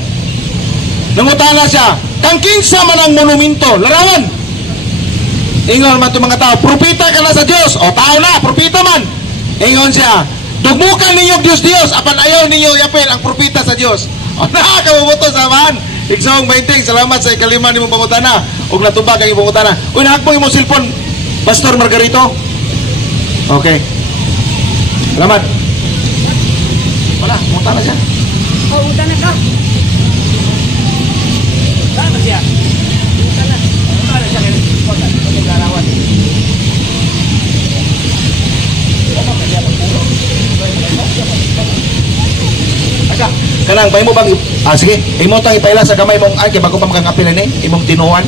nangutana siya, kang kinsa man ang monumento, larawan. Ingon man itong mga tao, propita ka na sa Dios. O tao na, propita man. Ingon siya, dugmukan ninyo Dios, apan ayaw ninyo yapin ang propita sa Dios. O nakakabubuto sa man. Igsawang 20, salamat sa ikalima ni mong pangutana. O natubag ang imong pangutana. Uy, nahakpong imong cellphone, Pastor Margarito. Okay. Salamat. Wala, pangutana siya. Utana ka. Utana siya. Utana siya kaya larawan. Asa, kanang bay mo bang sige, imo tang ipaila sa kamay mong ay kay bago pa makangapil ni imong tinuan.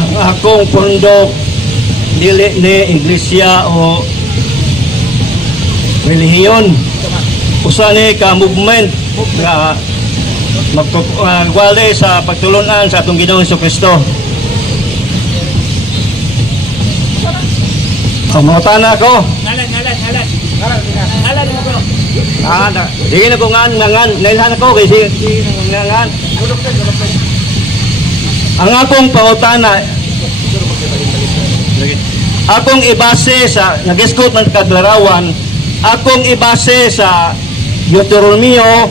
Ang akong pundok dili ni iglesia o relihiyon. Usa ni ka movement nga magwali sa pagtulunan sa atong Ginoong Jesucristo. Pamutana ko. Ngalan mo ko. Sige na ko ngan, nailhan ako kay sige ngan. Ang akong pangutana, akong ibase sa nag-escort ng kaglarawan, akong ibase sa Deuteronomio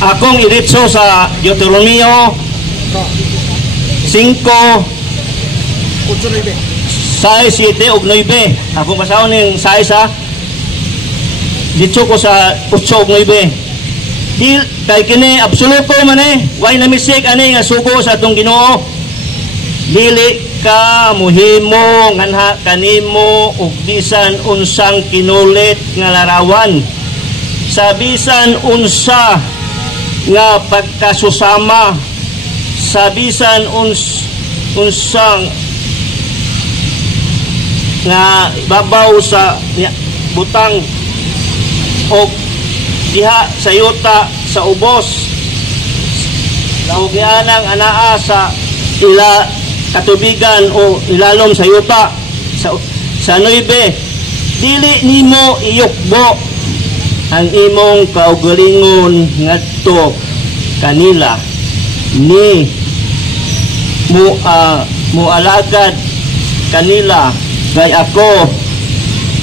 akong iritso sa Deuteronomio 5 6, 7 ug 9. Akong basahon ning 6 ditso ko sa 8 ug 9. Dil kay kini absoluto man way namisik ani nga sugo sa atong Ginoo. Dili ka muhimo nganha kanimo og bisan unsang kinulit nga larawan. Sa bisan unsa nga pagkasusama, sa bisan unsang nga babaw sa butang o diha sa yuta sa ubos o gianang anaa sa ila katubigan o ilalom sa yuta sa 9, dili nimo iyukbo ang imong kaugalingon ngadto kanila ni mualagad kanila kay ako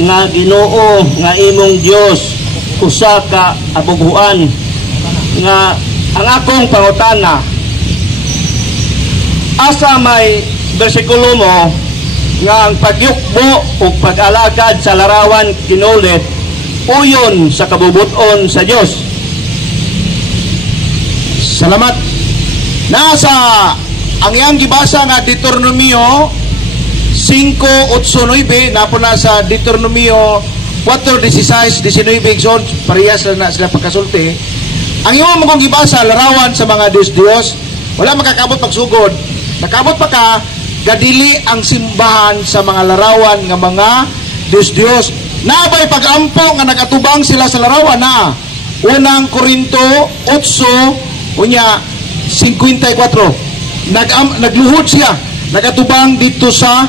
nga Ginoo nga imong Dios usa ka abuguan nga ang akong pangutana asa may bersikulo mo nga ang pagyukbo o pag-alagad sa larawan kinulit uyon sa kabubuton sa Dios? Salamat. Nasa ang iyang gibasa nga Deuteronomio 5:8-9 napo na sa Deuteronomio 4:16-19 son parehas na sila pagkasulti. Ang iyong mong gibasa larawan sa mga Diyos wala makakabot pagsugod. Nakabot pa ka gadili ang simbahan sa mga larawan nga mga Diyos. Nabay pag-ampo nga nagatubang sila sa larawan na. Unang Korinto 8 unya 54. Nagluhod siya, nagatubang dito sa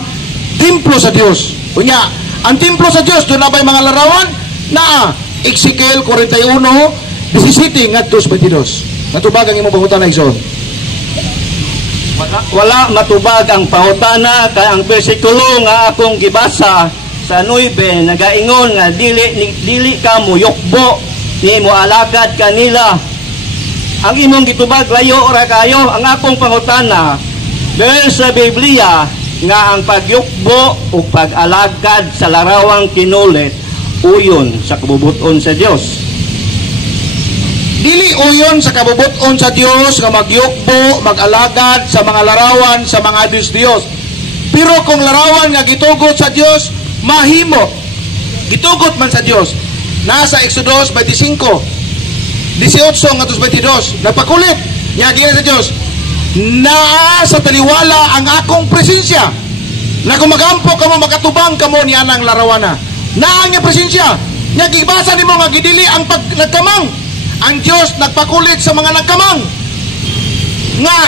templo sa Dios. Unya, ang templo sa Dios doon nabay mga larawan na Ezekiel 41:17 ngadto sa 22. Natubag ang imong pangutan na igsoon. Wala matubag ang pangutana kay ang bersikulo nga akong gibasa sa 9 nagaingon nga dili ka mo yukbo ni mo alagad kanila. Ang imong gitubag layo ra kayo. Ang akong pangutana sa Biblia nga ang pagyukbo o pag-alagad sa larawang kinulit uyon sa kabubuton sa Dios. Dili uyon sa kabubuton sa Dios nga magyukbo, mag-alagad sa mga larawan sa mga Diyos. Pero kung larawan nga gitugot sa Dios, mahimo. Gitugot man sa Dios. Nasa Exodus 25:18-22. Nagpakulit niya gina sa Dios. Naa sa taliwala ang akong presensya. Na kung magampo kamo makatubang kamo niya ng larawana. Naa ang presensya. Nya gibasa nimo nga gidili ang nagkamang. Ang Diyos nagpakulit sa mga nagkamang nga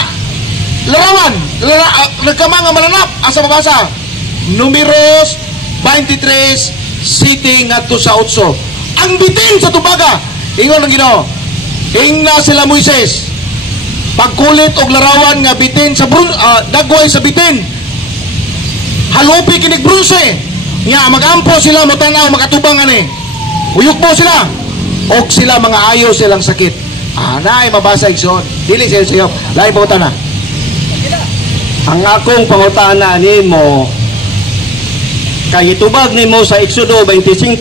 larawan nagkamang nga malanap. Asa mabasa? Numeros 23:7 ngadto sa 8. Ang bitin sa tubaga ingon ang Ginoo, ingna sila Moises pagkulit og larawan nga bitin sa dagway sa bitin halupi kinig bronse nga magampo sila motanaw makatubang ani uyukbo sila og sila mga ayo silang sakit. Naay mabasa igsoon. Dili siya sayo. Lain pangutana. Ang akong pangutana nimo kay itubag nimo sa Exodo 25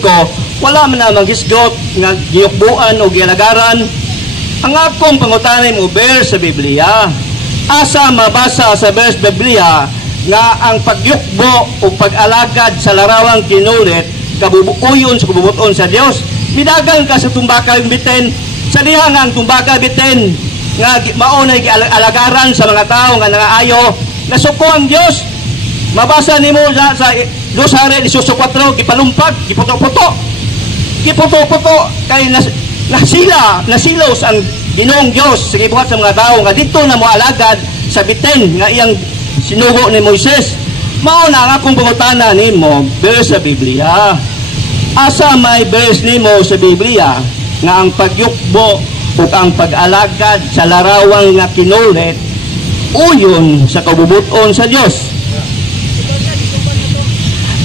wala man na maghisgot nga giyukbuan o gialagaran. Ang akong pangutana nimo verse sa Biblia. Asa mabasa sa verse Biblia nga ang pagyukbo o pag-alagad sa larawang kinulit kabubuyon sa kabubuton sa Dios. Midagan ka sa tumbaka bitin sa diha nga ang tumbaka bitin nga maunay alagaran sa mga tao nga nangaayo nasuko ang Dios. Mabasa nimo sa 2:4 gipalumpag giputo-puto kay nasilaw ang Ginoong Dios sa gibuhat sa mga tao nga dito na moalagad sa bitin nga iyang sinugo ni Moises. Mao na ang akong pangutana nimo verse sa Biblia. Asa may verse nimo sa Biblia nga ang pagyukbo o ang pag-alagad sa larawang nga kinulit uyon sa kabubuton sa Dios?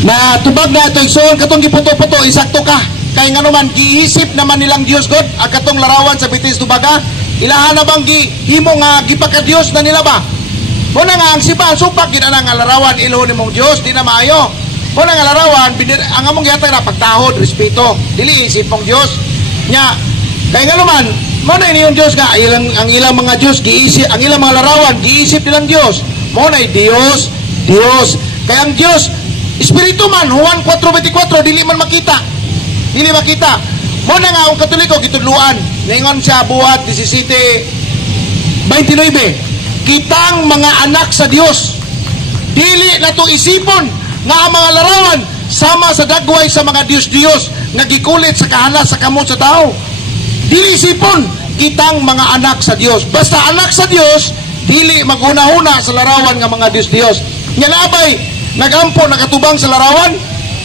Na tubag na ito igsoon katong giputo-puto isakto ka kay nganuman giisip naman nilang Dios God ang katong larawan sa bitis tubaga ilahan na bang gihimo nga gipaka Dios na nila ba? Muna nga ang sipa supak gid ana nga larawan ilo nimong Dios di na maayo. Muna nga larawan, ang among gihatag na pagtahod, respeto, dili isip mong Diyos. Nya, kaya nga naman, muna ini yung Diyos nga, ang ilang mga Diyos, giisip, ang ilang mga larawan, giisip nilang Diyos. Muna Diyos. Kaya ang Diyos, Espiritu man, Juan 4:24, dili man makita. Muna nga, ang Katoliko, gitudluan. Ningon siya, buhat, 17:29. Kitang mga anak sa Diyos. Dili na to isipon nga ang mga larawan sama sa dagway sa mga Diyos nga gikulit sa kahanas sa kamot sa tao. Dili sipon kitang mga anak sa Dios. Basta anak sa Dios, dili maghuna-huna sa larawan nga mga Diyos. Nya labay nagampo nakatubang sa larawan?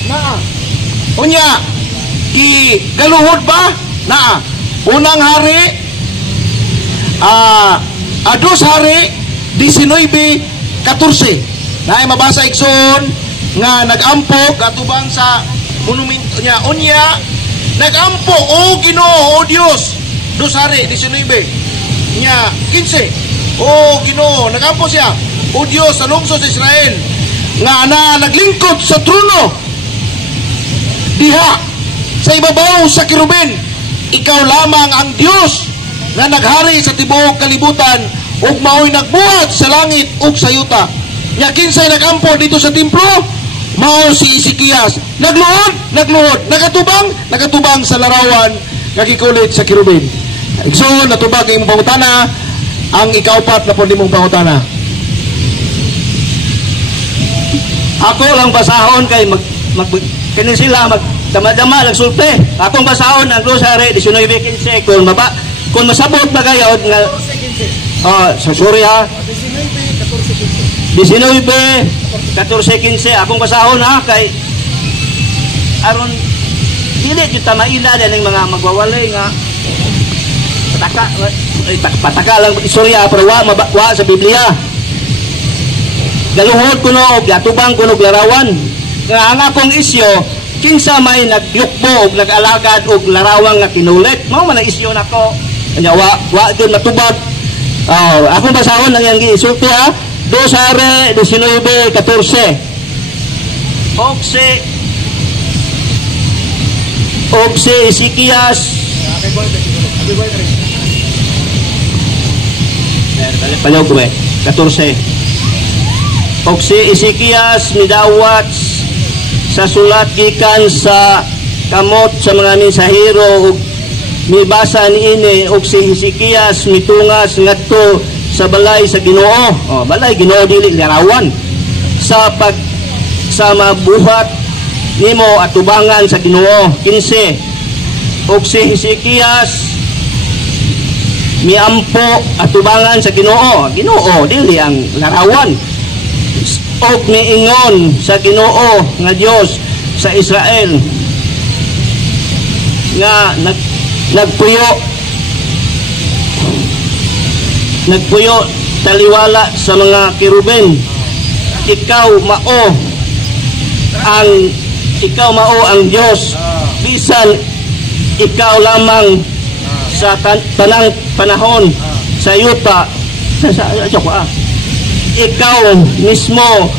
Naa. Unya galuhod ba? Naa. Unang hari 2 Hari 19:14. Naay mabasa igsoon nga nagampo katubang sa monumento niya unya nagampo o Ginoo o Dios 2 Hari 19 nya 15 o Ginoo nagampo siya o Diyos sa lungsod sa Israel nga ana naglingkod sa trono diha sa ibabaw sa kirubin. Ikaw lamang ang Diyos nga naghari sa tibuok kalibutan ug mao'y nagbuhat sa langit ug sa yuta. Nya kinsay nagampo dito sa templo? Mao si Ezekias. Nagluhod, nagatubang sa larawan nga gikulit sa kirubin. So natubag ang imong pangutana, ang ikaupat na pud imong pangutana. Ako lang basahon kay kini sila dama-dama nagsulti. Akong basahon ang Rosary 19:15 kung masabot ba gayod nga sa sorry ha 19:14-15 akong basahon ha kay aron dili jud ta maila din mga magwawalay nga pataka lang istorya pero wa sa Biblia. Galuhod ko no og gatubang ko og larawan nga ang akong isyo kinsa may nagyukbo og nag-alagad og larawang nga kinulit mao man ang isyo nako nya wa gyud matubag. Akong basahon lang yang gisulti ha Rosary 19:14 og si Ezekias palaw ko 14 og si Ezekias midawat sa sulat gikan sa kamot sa mga mensahero ug mibasa niini og si Ezekias mitungas ngadto sa balay sa Ginoo. Balay Ginoo dili larawan sa mabuhat nimo atubangan sa Ginoo. 15 og si Ezekias miampo atubangan sa Ginoo. Ginoo dili ang larawan. Og miingon sa Ginoo nga Dios sa Israel nga nagpuyo taliwala sa mga kirubin. Ikaw mao ang Dios bisan ikaw lamang sa tanang panahon sa yuta ikaw mismo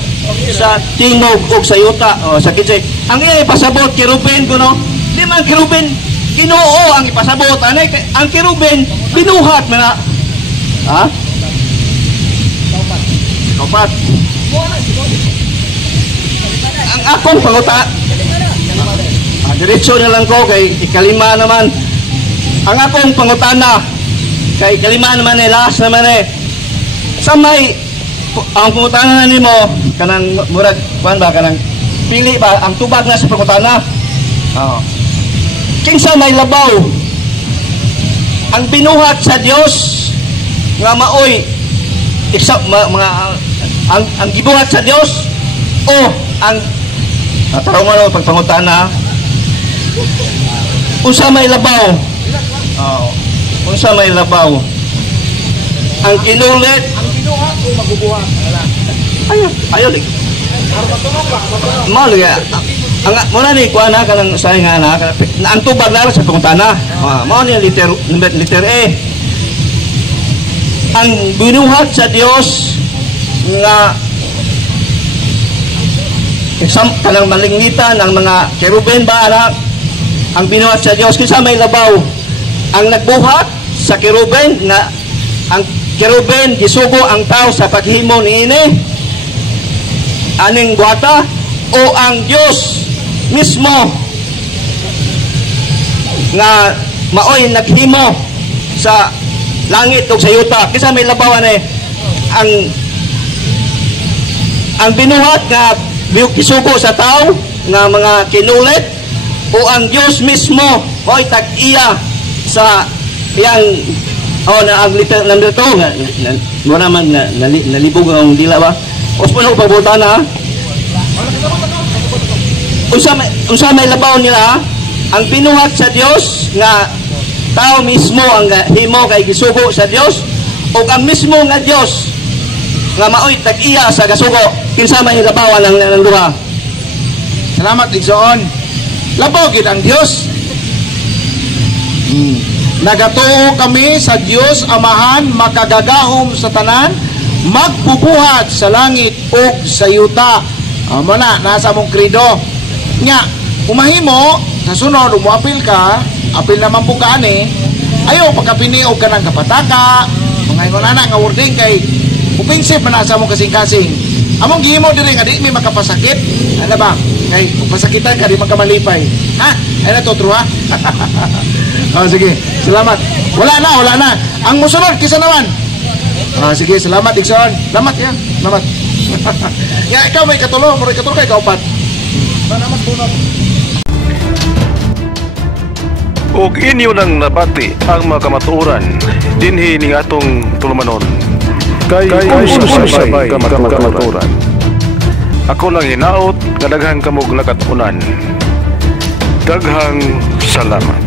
sa tingog ug sa yuta sa kitse ang ipasabot kirubin kuno di man kirubin Ginoo ang ipasabot anay ang kirubin binuhat mga kapat ang akong panguta diretso na lang ko kay ikalima naman ang akong pangutana kay ikalima naman last naman sa may ang pangutana nimo kanang murag kuan ba kanang pili ba ang tubag na sa pangutana kinsa may labaw ang binuhat sa Dios nga maoy ang gibuhat sa Dios o ang tarong mo pagpangutana unsa may labaw ang kinulit ang binuhat o magubuhat ayo lig mao liga ang muna ni kuha na kanang usahay nga na ang tubag na sa pangutana mao ni letter A ang binuhat sa Dios nga kanang malingitan ang mga kerubin ba ang binuhat sa Dios kinsa may labaw ang nagbuhat sa kerubin nga ang kerubin gisugo ang tao sa paghimo niini aning buhata o ang Dios mismo nga maoy naghimo sa langit ug sa yuta kinsa may labaw ang binuhat nga gisugo sa tao nga mga kinulit o ang Dios mismo mo'y tag-iya sa iyang na ang liter number 2 nga muna man nalibog ang dila ba puno pagbutana unsa may labaw nila ang binuhat sa Dios nga tao mismo ang himo kay gisugo sa Dios o ang mismo nga Dios nga maoy tag-iya sa gasugo kinsa may labawan ang duha. Salamat igsoon. Labaw gid ang Dios. Nagatuo kami sa Dios Amahan makagagahom sa tanan magbubuhat sa langit ug sa yuta. Amo na nasa mong krido. Nya, umahimo sa sunod umuapil ka, apil naman po ka ani. Ayaw pagkapiniog ka ng kapataka, mga ingon ana nga wording kay offensive man sa mong kasing-kasing. Among gihimo diri nga di may makapasakit. Ano ba? Kay pasakitan ka di magkamalipay. Ha? Ay na to true ha? Oh, sige. Salamat. Wala na. Ang musunod kisa naman. Sige, salamat Dixon. Salamat ya. Salamat. Ya, ikaw may katulo, murag katulo kay kaupat. Salamat punot. Og inyo nang nabati ang mga kamatuoran dinhi ning atong tulumanon. Kay usay kamatuoran. Ako lang hinaot nga daghang kamog nakatunan. Daghang salamat.